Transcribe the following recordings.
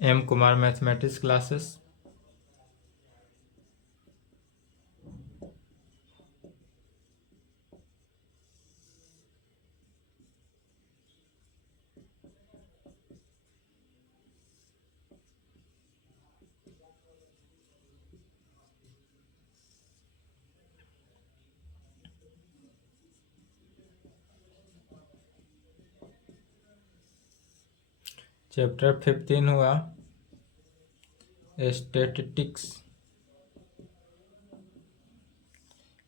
M Kumar mathematics classes. Chapter 15 हुआ statistics.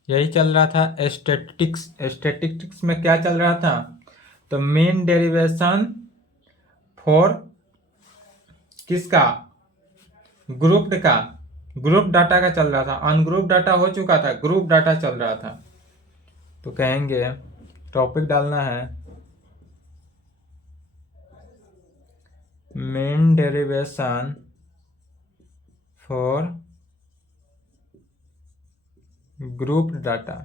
यही चल रहा था स्टैटिस्टिक्स। स्टैटिस्टिक्स में क्या चल रहा था? तो मीन डेरिवेशन फॉर किसका? ग्रुप्ड का, ग्रुप डाटा का चल रहा था। अनग्रुप डाटा हो चुका था, ग्रुप डाटा चल रहा था। तो कहेंगे टॉपिक डालना है mean derivation for group data.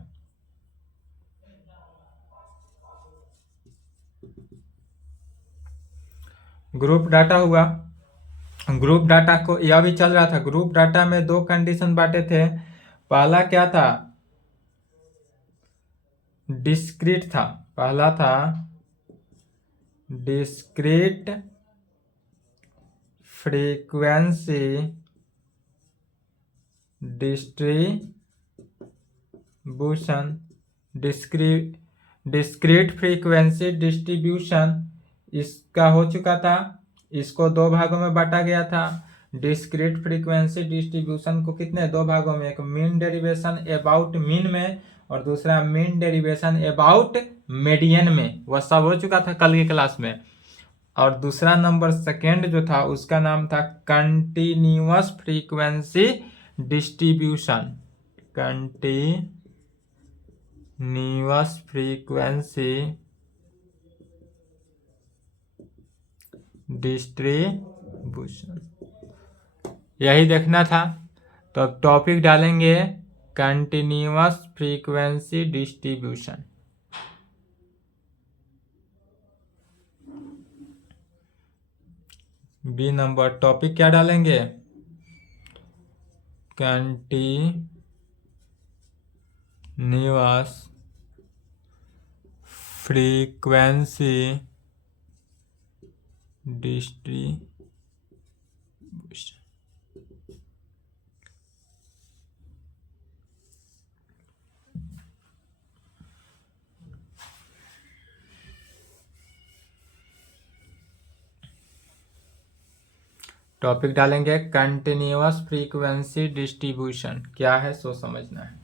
Group data हुआ। ग्रुप डाटा को यह भी चल रहा था। ग्रुप डाटा में दो कंडीशन बांटे थे। पहला क्या था? डिस्क्रीट था। पहला था discrete frequency distribution. Discrete frequency distribution इसका हो चुका था। इसको दो भागों में बांटा गया था। डिस्क्रीट फ्रीक्वेंसी डिस्ट्रीब्यूशन को कितने? दो भागों में, एक मीन डेरिवेशन अबाउट मीन में और दूसरा मीन डेरिवेशन अबाउट मीडियन में। वह सब हो चुका था कल की क्लास में। और दूसरा नंबर सेकेंड जो था उसका नाम था continuous frequency distribution. Continuous frequency distribution, यही देखना था। तो अब टॉपिक डालेंगे continuous frequency distribution. B number topic क्या डालेंगे? Continuous frequency distribution. टॉपिक डालेंगे कंटिन्यूअस फ्रीक्वेंसी डिस्ट्रीब्यूशन। क्या है सो समझना है।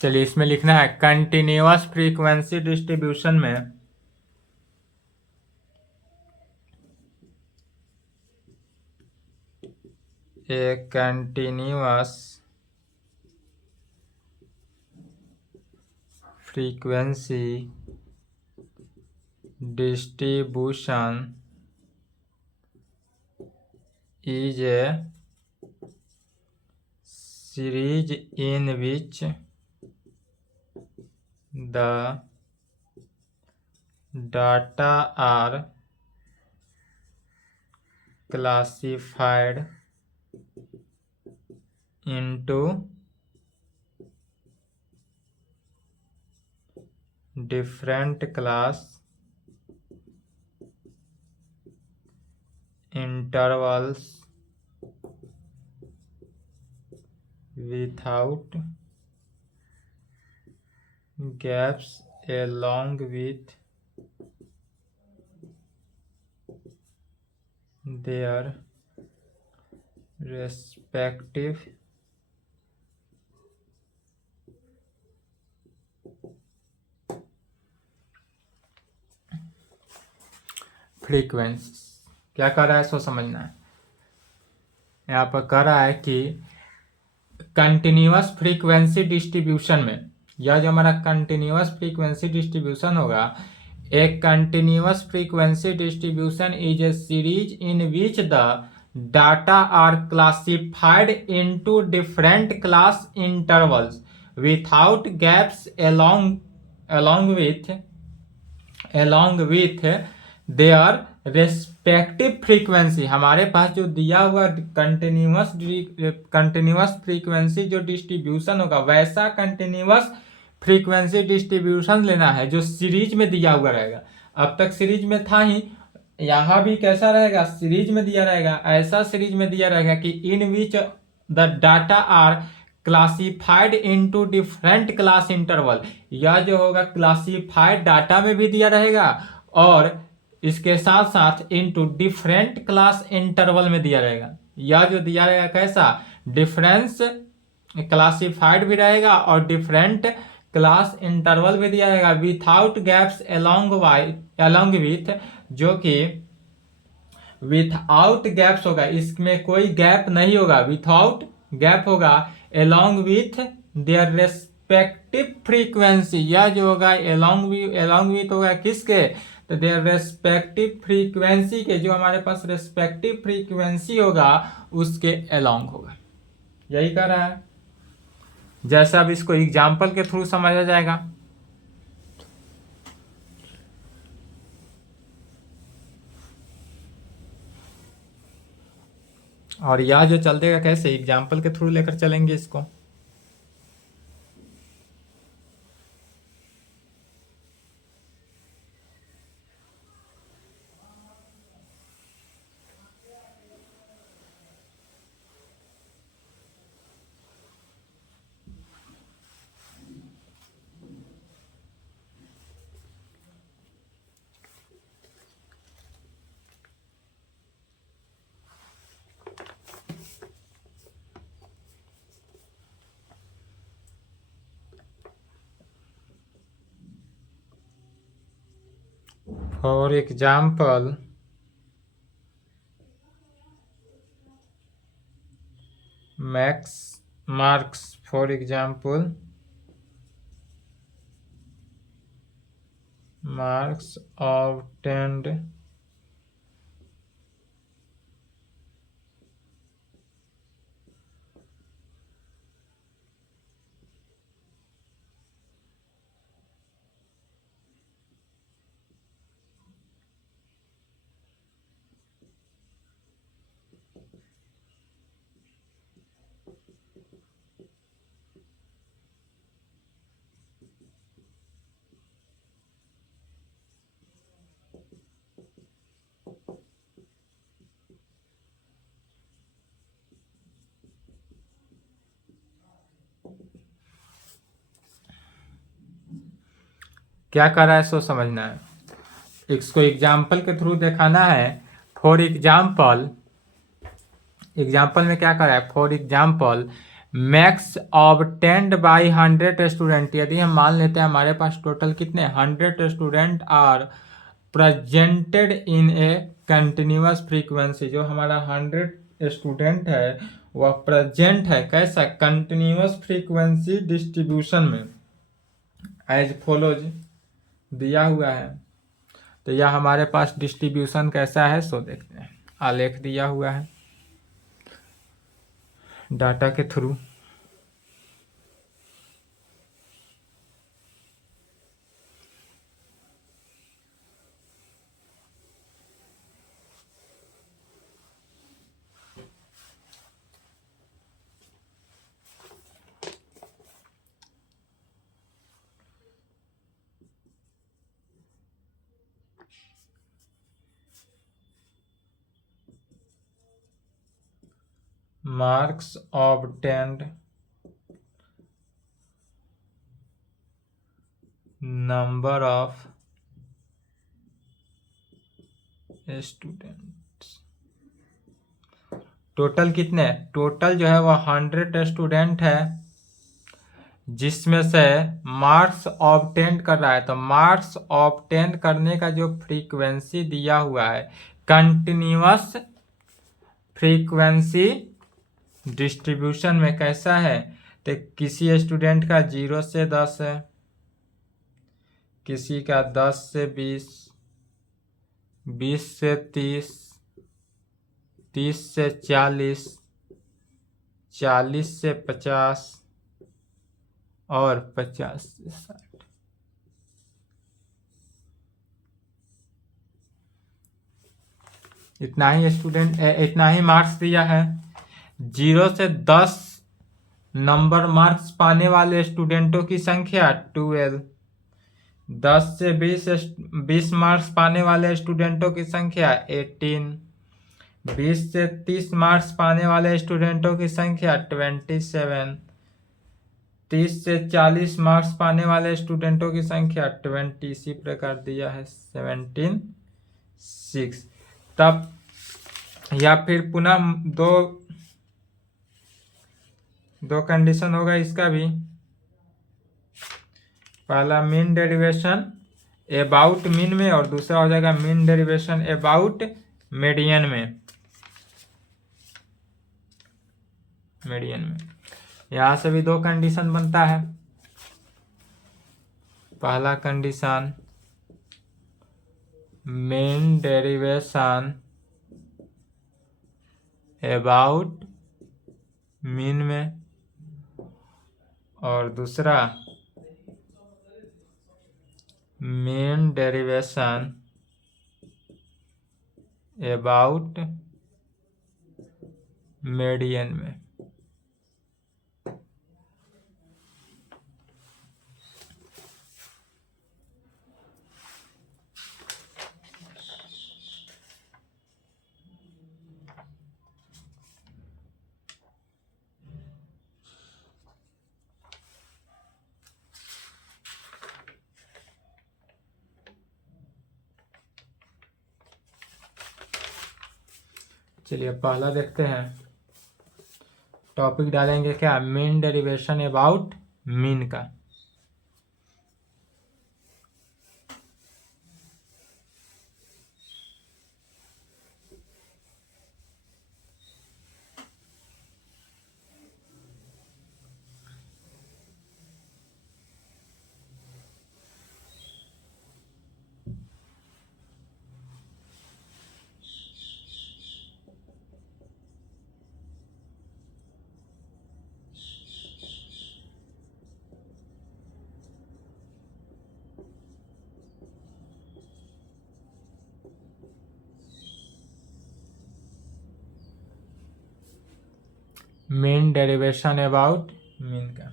चलिए इसमें लिखना है कंटिन्यूअस फ्रीक्वेंसी डिस्ट्रीब्यूशन में ए continuous frequency distribution is a series in which the data are classified into different class intervals without gaps along with their respective frequency. क्या कर रहा है सो समझना है। यहाँ पर कह रहा है कि कंटिन्यूअस फ्रीक्वेंसी डिस्ट्रीब्यूशन में, यह जो हमारा कंटिन्यूअस फ्रीक्वेंसी डिस्ट्रीब्यूशन होगा, a continuous frequency distribution is a series in which the data are classified into different class intervals without gaps along with their respective frequency। हमारे पास जो दिया हुआ कंटिन्यूअस फ्रीक्वेंसी जो डिस्ट्रीब्यूशन होगा वैसा कंटिन्यूअस फ्रीक्वेंसी डिस्ट्रीब्यूशन लेना है जो सीरीज में दिया हुआ रहेगा। अब तक सीरीज में था ही, यहाँ भी कैसा रहेगा, सीरीज में दिया रहेगा। ऐसा सीरीज में दिया रहेगा कि in which the data are classified into different class interval. यह जो होगा क्लासिफाइड डाटा में भी दिया रहेगा और इसके साथ साथ इनटू डिफरेंट क्लास इंटरवल में दिया रहेगा। यह जो दिया रहेगा कैसा, डिफरेंस क्लासिफाइड भी रहेगा और डिफरेंट क्लास इंटरवल भी दिया रहेगा विथआउट गैप्स along with, जो कि विथआउट गैप्स होगा, इसमें कोई गैप नहीं होगा, विथआउट गैप होगा, along with their respective frequency। यह जो होगा along with होगा किसके, तो their respective frequency के, जो हमारे पास respective frequency होगा उसके along होगा। यही कह रहा है। जैसा अब इसको एग्जाम्पल के थ्रू समझा जाएगा। और यह जो चल देगा कैसे, एग्जाम्पल के थ्रू लेकर चलेंगे इसको। For example, marks for example, marks obtained क्या कर रहा है सो समझना है, इसको एग्जाम्पल के थ्रू दिखाना है। फॉर एग्जाम्पल में क्या कर रहा है, for example max obtained by 100 student. यदि हम मान लेते हैं हमारे पास टोटल कितने 100 student are presented in a continuous frequency. जो हमारा 100 स्टूडेंट है वह प्रेजेंट है कैसा, कंटिन्यूअस फ्रीक्वेंसी डिस्ट्रीब्यूशन में एज फॉलोज दिया हुआ है। तो यह हमारे पास डिस्ट्रीब्यूशन कैसा है सो देखते हैं। आलेख दिया हुआ है डाटा के through. marks obtained, number of students. Total कितने, टोटल जो है वह 100 स्टूडेंट है जिसमें से मार्क्स ऑब्टेन कर रहा है। तो मार्क्स ऑब्टेन करने का जो फ्रीक्वेंसी दिया हुआ है कंटिन्यूअस फ्रीक्वेंसी डिस्ट्रीब्यूशन में कैसा है, तो किसी स्टूडेंट का 0 से 10 है, किसी का 10 से 20, 20 से 30, 30 से 40, 40 से 50 और 50 से 60। इतना ही स्टूडेंट, इतना ही मार्क्स दिया है। 0 से 10 नंबर मार्क्स पाने वाले स्टूडेंटों की संख्या 12। 10 से 20 मार्क्स पाने वाले स्टूडेंटों की संख्या 18। 20 से 30 मार्क्स पाने वाले स्टूडेंटों की संख्या 27। 30 से 40 मार्क्स पाने वाले स्टूडेंटों की संख्या 20। इसी प्रकार दिया है 17, 6। तब या फिर पुनः दो कंडीशन होगा इसका भी। पहला मीन डेरिवेशन अबाउट मीन में, और दूसरा हो जाएगा मीन डेरिवेशन अबाउट मीडियन में। यहां से भी 2 कंडीशन बनता है। पहला condition mean derivation about mean में, और दूसरा मीन डेरिवेशन अबाउट मीडियन में। चलिए पहला देखते हैं। टॉपिक डालेंगे क्या? मीन डेरिवेशन अबाउट मीन का। मीन डेरिवेशन अबाउट मीन का।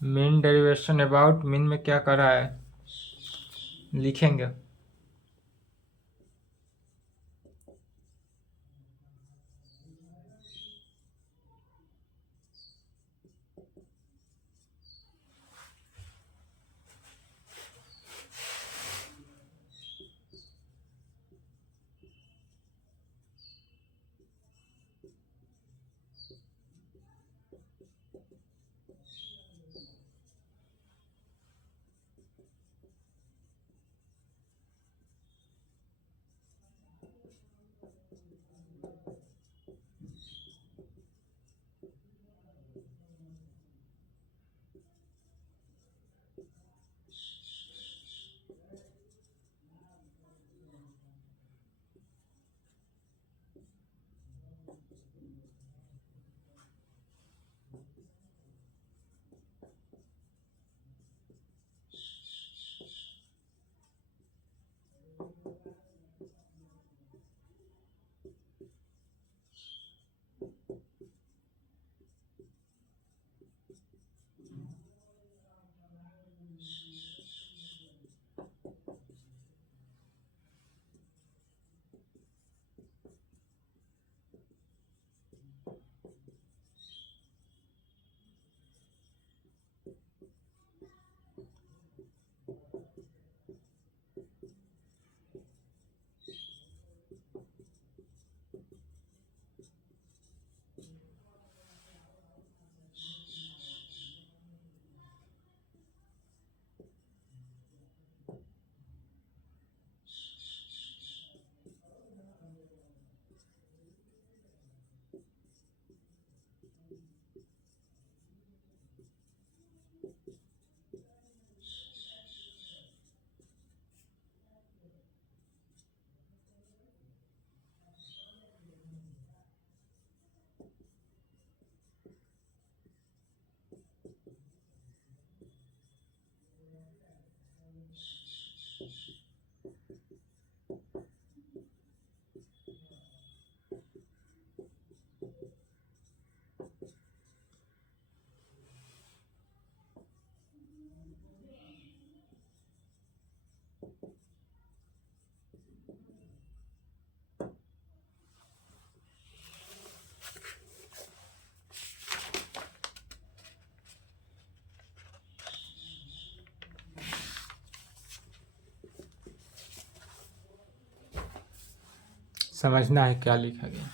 मीन डेरिवेशन अबाउट मीन में क्या कर रहा है लिखेंगे। समझना है क्या लिखा गया।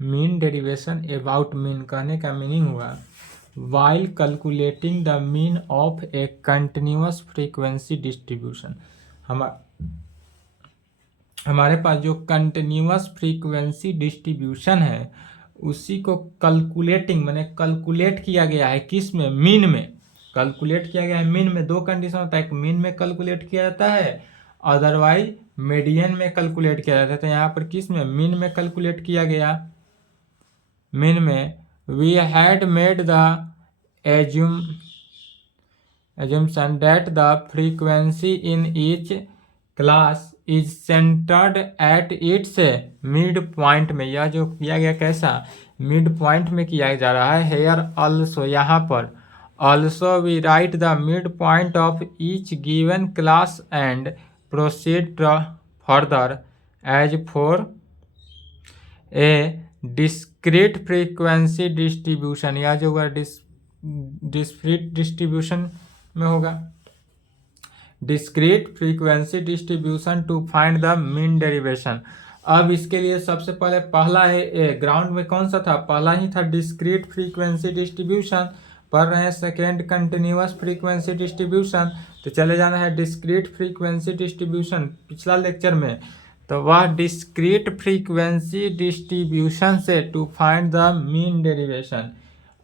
मीन डेरिवेशन अबाउट मीन कहने का मीनिंग हुआ while calculating the mean of A continuous frequency distribution. हमारे पास जो कंटिन्यूअस फ्रीक्वेंसी डिस्ट्रीब्यूशन है उसी को कैलकुलेटिंग माने कैलकुलेट किया गया है, किस में, मीन में कैलकुलेट किया गया है। मीन में दो कंडीशन होता है, एक मीन में कैलकुलेट किया जाता है, अदरवाइज मीडियन में कैलकुलेट किया जाता है। तो यहाँ पर किस में, मीन में कैलकुलेट किया गया। मीन में we had made the assumption that the frequency in each class is centered at its mid point में। यह जो किया गया कैसा, मिड पॉइंट में किया जा रहा है। हेयर ऑल्सो, यहाँ पर also we write the mid point of each given class and proceed further as for a discrete frequency distribution. यह जो होगा डिस्क्रीट डिस्ट्रीब्यूशन में होगा, discrete frequency distribution to find the mean derivation. अब इसके लिए सबसे पहले पहला है ग्राउंड में कौन सा था, पहला ही था डिस्क्रीट फ्रीक्वेंसी डिस्ट्रीब्यूशन। पढ़ रहे हैं सेकेंड कंटिन्यूअस फ्रीक्वेंसी डिस्ट्रीब्यूशन, तो चले जाना है डिस्क्रीट फ्रीक्वेंसी डिस्ट्रीब्यूशन पिछला लेक्चर में। तो वह डिस्क्रीट फ्रीक्वेंसी डिस्ट्रीब्यूशन से to find the mean derivation.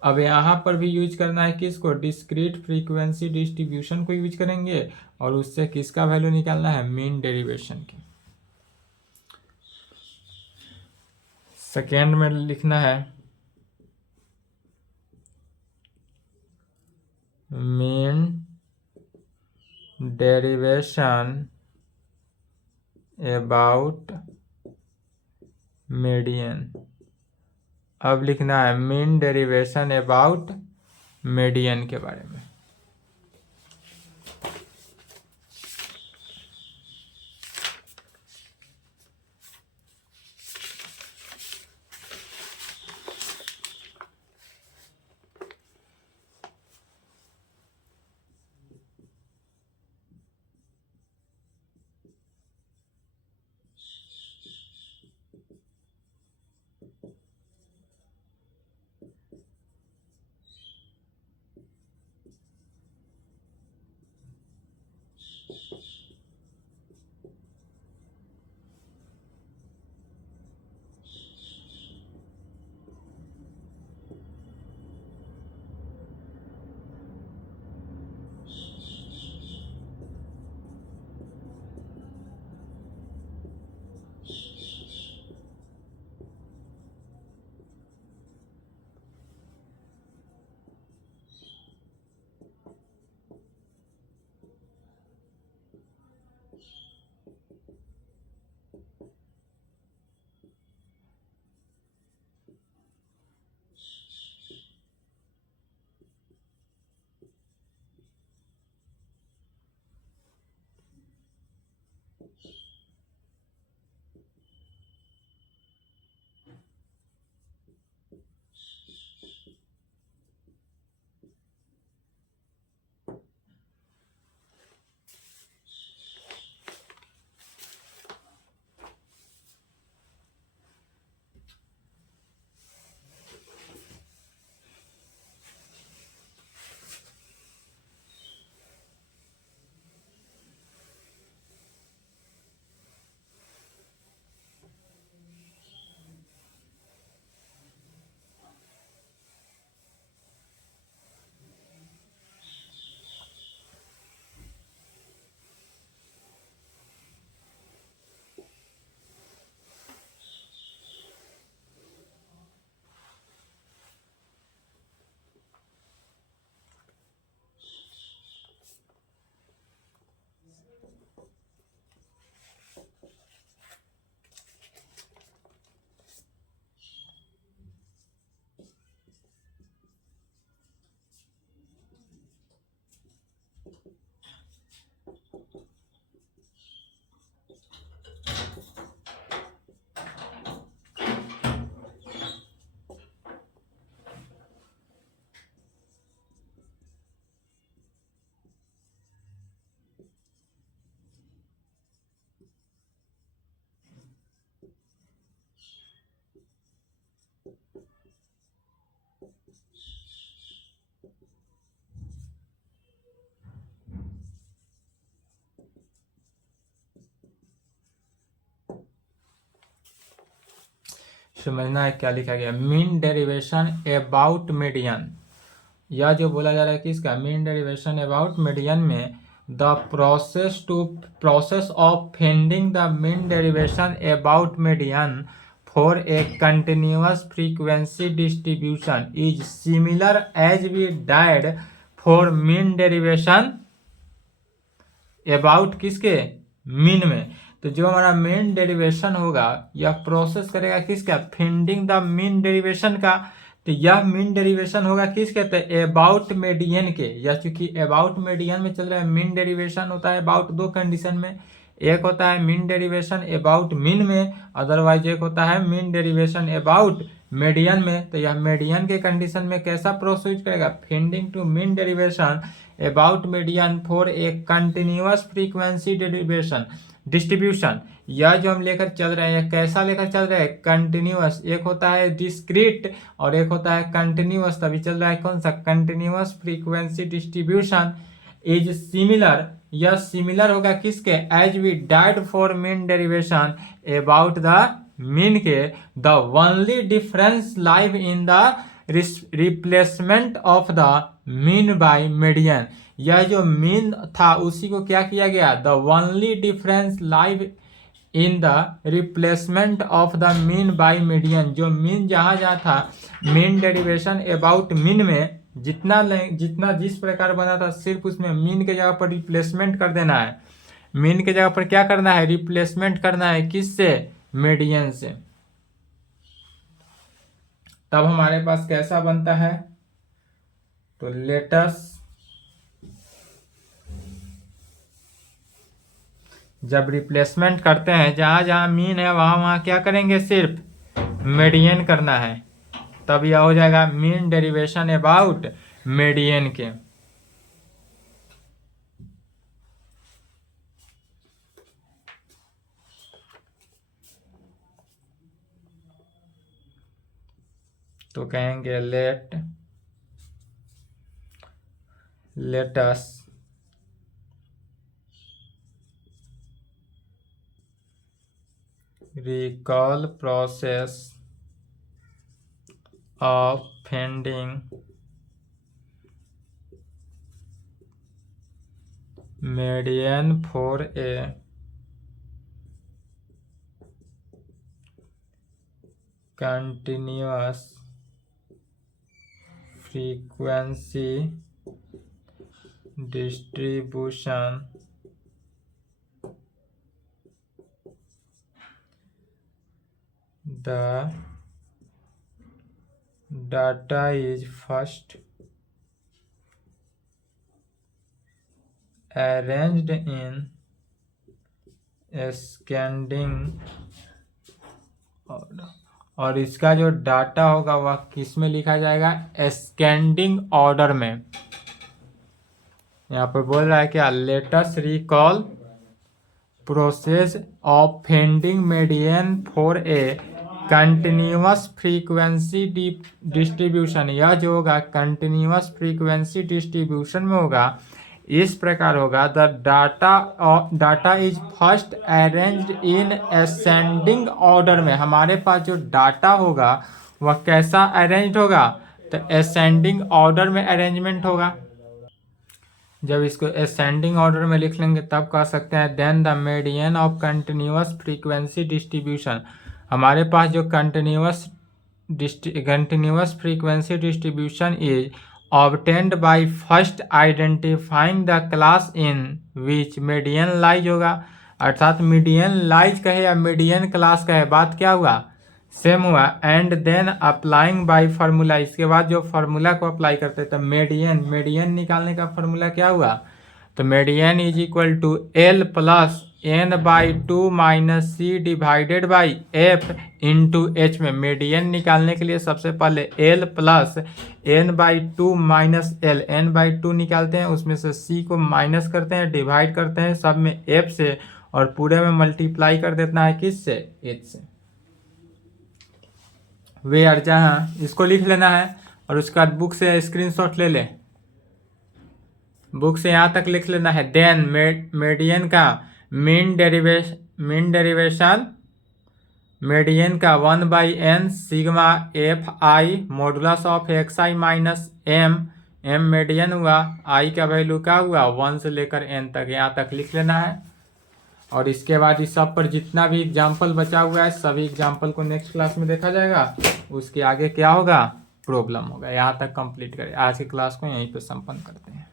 अब यहाँ पर भी यूज करना है किसको, डिस्क्रीट फ्रीक्वेंसी डिस्ट्रीब्यूशन को यूज करेंगे और उससे किसका वैल्यू निकालना है, मीन डेरिवेशन की। सेकेंड में लिखना है मीन डेरिवेशन अबाउट मीडियन। अब लिखना है मीन डेरिवेशन अबाउट मीडियन के बारे में। समझना है क्या लिखा गया। मीन डेरिवेशन अबाउट मीडियन, यह जो बोला जा रहा है किसका, मीन डेरिवेशन अबाउट मीडियन में the process of finding the mean derivation about median for a continuous frequency distribution is similar as we did for mean derivation about किसके, mean में। तो जो हमारा मीन डेरिवेशन होगा यह प्रोसेस करेगा किसका, फाइंडिंग द मीन डेरिवेशन का। तो यह मीन डेरिवेशन होगा किसके, तो अबाउट मीडियन के। या चूंकि अबाउट मीडियन में चल रहा है, मीन डेरिवेशन होता है अबाउट दो कंडीशन में, एक होता है मीन डेरिवेशन अबाउट मीन में, अदरवाइज एक होता है मीन डेरिवेशन अबाउट मीडियन में। तो यह मीडियन के कंडीशन में कैसा प्रोसीड करेगा, finding to mean derivation about median for a continuous frequency derivation distribution. यह जो हम लेकर चल रहे हैं कैसा लेकर चल रहे हैं, कंटिन्यूअस। एक होता है डिस्क्रीट और एक होता है कंटिन्यूअस। तभी चल रहा है कौन सा, continuous frequency distribution is similar, यह सिमिलर होगा किसके, as we did for mean derivation about the mean के। The only difference lies in the replacement of the mean by median. यह जो मीन था उसी को क्या किया गया, the only difference lies in the replacement of the mean by median. जो मीन जहाँ जहाँ था मीन डेरिवेशन अबाउट मीन में जितना जितना जिस प्रकार बना था, सिर्फ उसमें मीन के जगह पर रिप्लेसमेंट कर देना है। मीन के जगह पर क्या करना है, रिप्लेसमेंट करना है किससे, मीडियन से। तब हमारे पास कैसा बनता है, तो लेटस जब रिप्लेसमेंट करते हैं जहाँ जहाँ मीन है वहाँ वहाँ क्या करेंगे, सिर्फ मीडियन करना है। तब यह हो जाएगा मीन डेरिवेशन अबाउट मीडियन के। तो कहेंगे latus recall process of finding median for a continuous frequency distribution the data is first arranged in ascending order, और इसका जो डाटा होगा वह किस में लिखा जाएगा, ascending ऑर्डर में। यहाँ पर बोल रहा है क्या, let's recall process of finding median for a continuous frequency distribution. यह जो होगा कंटिन्यूअस फ्रीक्वेंसी डिस्ट्रीब्यूशन में होगा, इस प्रकार होगा, the data is first arranged in ascending order में। हमारे पास जो डाटा होगा वह कैसा अरेंज्ड होगा, तो असेंडिंग ऑर्डर में अरेंजमेंट होगा। जब इसको असेंडिंग ऑर्डर में लिख लेंगे तब कह सकते हैं then the median of continuous frequency distribution. हमारे पास जो continuous frequency distribution is obtained by first identifying the class in which median lies होगा। अर्थात मीडियन लाइज कहे या मीडियन क्लास कहे, बात क्या हुआ, सेम हुआ। And then applying by formula, इसके बाद जो फार्मूला को अप्लाई करते हैं तो मीडियन निकालने का फार्मूला क्या हुआ, तो median is equal to L plus N by two minus C divided by F into H में। मीडियन निकालने के लिए सबसे पहले L plus N by two minus L, N by two निकालते हैं, उसमें से सी को माइनस करते हैं, डिवाइड करते हैं सब में एफ से, और पूरे में मल्टीप्लाई कर देना है किससे, एच से। वेयर जहाँ, इसको लिख लेना है और उसके बाद बुक से स्क्रीनशॉट ले ले, बुक से यहाँ तक लिख लेना है। देन मीडियन का मीन डेरिवेशन मीडियन का 1/n sigma F I modulus of X I minus M, M median हुआ, आई का वैल्यू क्या हुआ 1 से लेकर n तक, यहाँ तक लिख लेना है। और इसके बाद इस सब पर जितना भी एग्जाम्पल बचा हुआ है सभी एग्जाम्पल को नेक्स्ट क्लास में देखा जाएगा, उसके आगे क्या होगा प्रॉब्लम होगा। यहाँ तक कंप्लीट करें, आज की क्लास को यहीं पे संपन्न करते हैं।